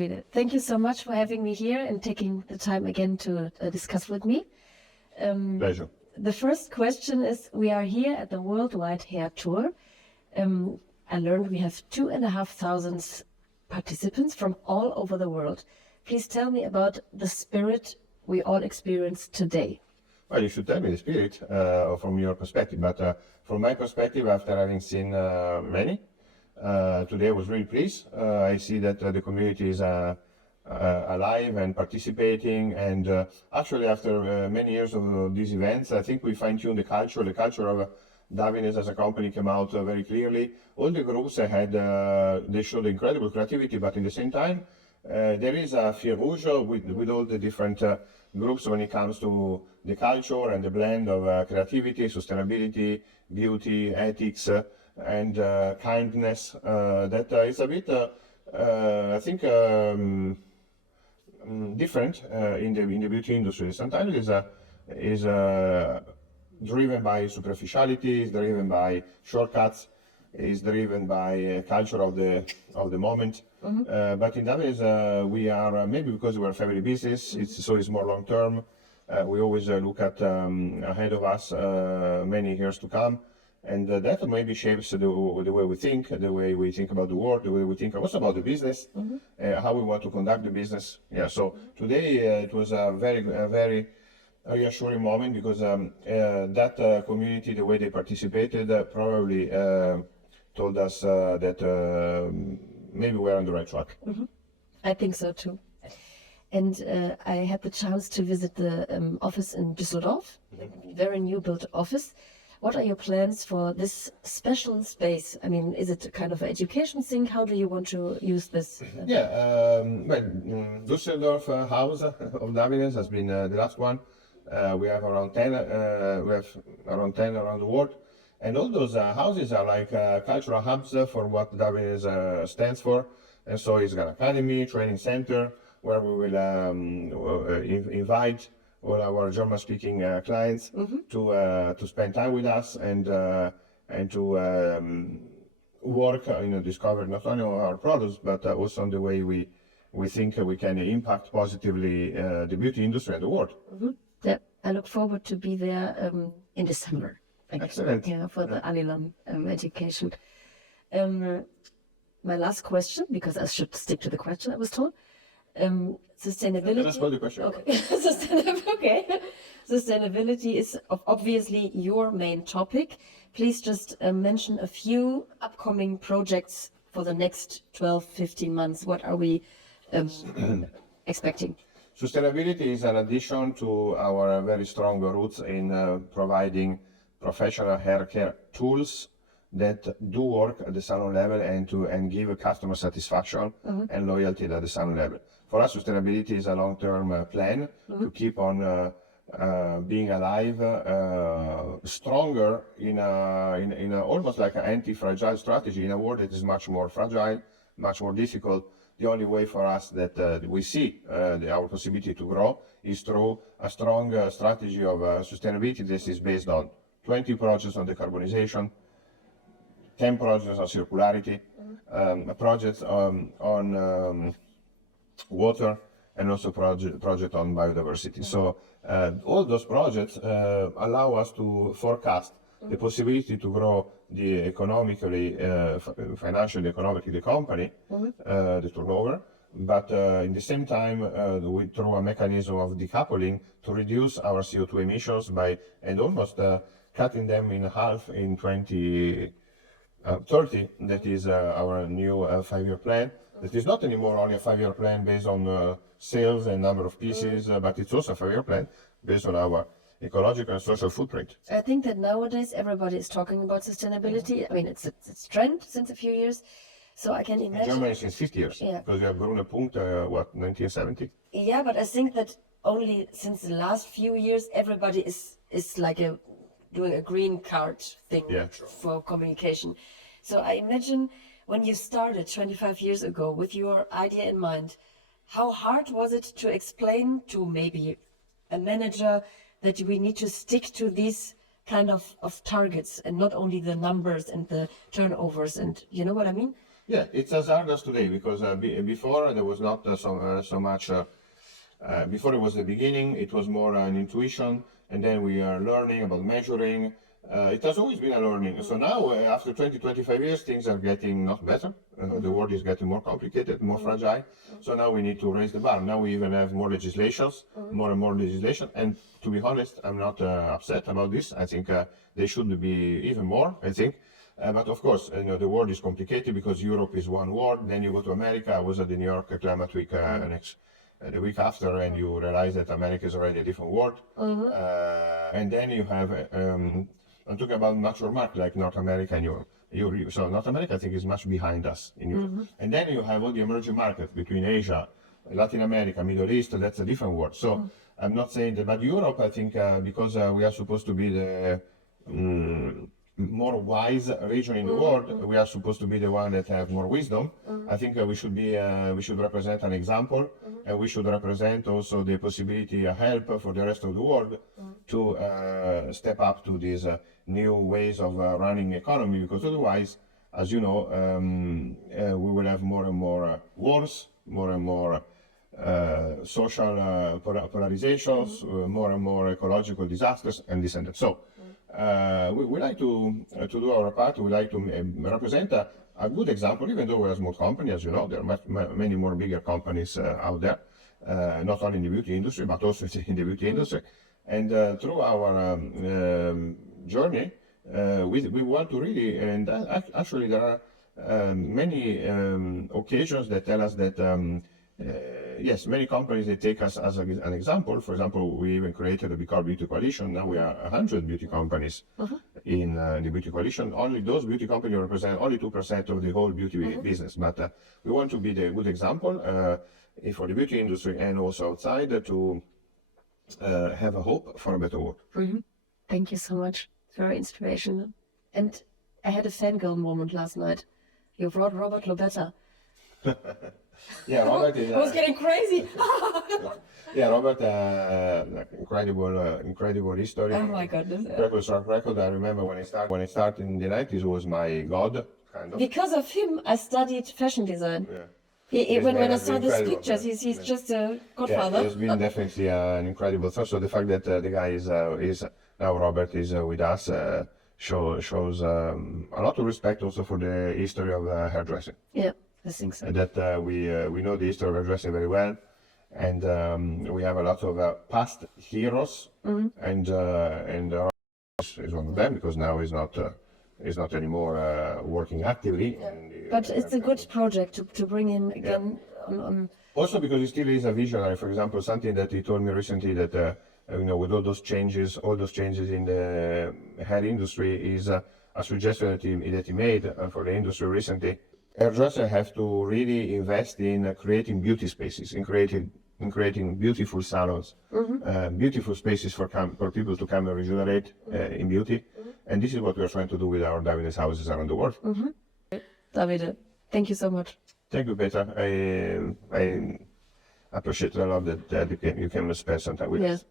Davide, thank you so much for having me here and taking the time again to discuss with me. Pleasure. The first question is, we are here at the Worldwide Hair Tour. I learned we have 2,500 participants from all over the world. Please tell me about the spirit we all experience today. Well, you should tell me the spirit from your perspective, but from my perspective, after having seen many, today I was really pleased. I see that the community is alive and participating, and actually after many years of these events, I think we fine-tuned the culture of DAVINES as a company came out very clearly. All the groups they showed incredible creativity, but in the same time, there is a fil rouge with all the different groups when it comes to the culture and the blend of creativity, sustainability, beauty, ethics, and kindness. That is a bit, I think, different in the beauty industry. Sometimes is driven by superficiality, is driven by shortcuts, is driven by culture of the moment. But in DAVINES, we are maybe because we're a family business, it's more long term. We always look at ahead of us many years to come, and that maybe shapes the way we think about the world, the way we think also about the business, how we want to conduct the business. Yeah. So today it was a very reassuring moment because that community, the way they participated, probably told us that maybe we're on the right track. I think so too. And I had the chance to visit the office in Düsseldorf, very new built office. What are your plans for this special space? I mean, is it a kind of an education thing? How do you want to use this? Yeah, well, Düsseldorf house of DAVINES has been the last one. We have around 10. We have around 10 around the world, and all those houses are like cultural hubs for what DAVINES stands for. And so it's an academy, training center where we will invite all our German-speaking clients to spend time with us and to work, discover not only our products but also on the way we think we can impact positively the beauty industry and the world. Yeah, I look forward to be there in December. Excellent. Yeah, for the Alilon education. My last question, because I should stick to the question I was told. Sustainability. That's not the question. Okay. Sustainability is obviously your main topic. Please just mention a few upcoming projects for the next 12-15 months. What are we expecting? Sustainability is an addition to our very strong roots in providing professional hair care tools that do work at the salon level and give a customer satisfaction and loyalty at the salon level. For us, sustainability is a long-term plan to keep on being alive, stronger in a almost like an anti-fragile strategy in a world that is much more fragile, much more difficult. The only way for us that we see our possibility to grow is through a strong strategy of sustainability that is based on 20 projects on decarbonization, 10 projects on circularity, projects on water, and also project on biodiversity. So all those projects allow us to forecast the possibility to grow the economically, financially, economically the company, the turnover, but in the same time through a mechanism of decoupling to reduce our CO2 emissions by and almost cutting them in half in 2030. That is our new 5-year plan. That is not anymore only a 5-year plan based on sales and number of pieces, but it's also a 5-year plan based on our ecological and social footprint. I think that nowadays everybody is talking about sustainability. I mean, it's a trend since a few years. So I can imagine. In Germany since 50 years, Yeah. because we have Grüne Punkt, 1970? Yeah, but I think that only since the last few years, everybody is like doing a green card thing for communication. So I imagine when you started 25 years ago with your idea in mind, how hard was it to explain to maybe a manager that we need to stick to these kind of targets and not only the numbers and the turnovers, and you know what I mean? Yeah, it's as hard as today because before there was not so much. Before it was the beginning, it was more an intuition, and then we are learning about measuring. It has always been a learning. So now, after 20, 25 years, things are getting not better. The world is getting more complicated, more fragile. So now we need to raise the bar. Now we even have more legislations, more and more legislation. And to be honest, I'm not upset about this. I think they should be even more, I think. But of course, the world is complicated because Europe is one world. Then you go to America. I was at the New York Climate Week the week after, and you realize that America is already a different world. And then you have, I'm talking about mature market like North America and Europe. So North America, I think, is much behind us in Europe. And then you have all the emerging markets between Asia, Latin America, Middle East. That's a different world. So I'm not saying that, but Europe, I think, because we are supposed to be the more wise region in the world, we are supposed to be the one that have more wisdom. I think we should be, we should represent an example, and we should represent also the possibility, a help for the rest of the world to step up to these new ways of running economy. Because otherwise, as you know, we will have more and more wars, more and more social polarizations, more and more ecological disasters, and this and that. So. We like to do our part. We like to represent a good example, even though we're a small company, as you know. There are many more bigger companies out there, not only in the beauty industry, but also in the beauty industry. And through our journey, we want to really, and actually there are many occasions that tell us that yes, many companies, they take us as an example. For example, we even created a Be Called Beauty Coalition. Now we are 100 beauty companies in the beauty coalition. Only those beauty companies represent only 2% of the whole beauty business. But we want to be the good example for the beauty industry and also outside to have a hope for a better world. Thank you so much. Very inspirational. And I had a fangirl moment last night. You brought Robert Lobetta. Yeah, Robert is. I was getting crazy. Yeah, Robert, incredible history. Oh my goodness. Incredible track record. I remember when I started in the 90s, was my god, kind of. Because of him, I studied fashion design. Yeah. When I saw these pictures, he's just a godfather. Yeah, he's been definitely an incredible thought. So the fact that the guy is now Robert is with us shows a lot of respect also for the history of hairdressing. Yeah. I think so. That we know the history of hairdressing very well, and we have a lot of past heroes, and is one of them because now he's not anymore working actively. Yeah. But it's a good project to bring him again. Yeah. Also because he still is a visionary. For example, something that he told me recently that with all those changes in the hair industry is a suggestion that he made for the industry recently. Hairdressers have to really invest in creating beauty spaces, in creating beautiful salons, beautiful spaces for people to come and rejuvenate in beauty. And this is what we are trying to do with our DAVINES houses around the world. Davide, thank you so much. Thank you, Peter. I appreciate a lot that you came to spend some time with us.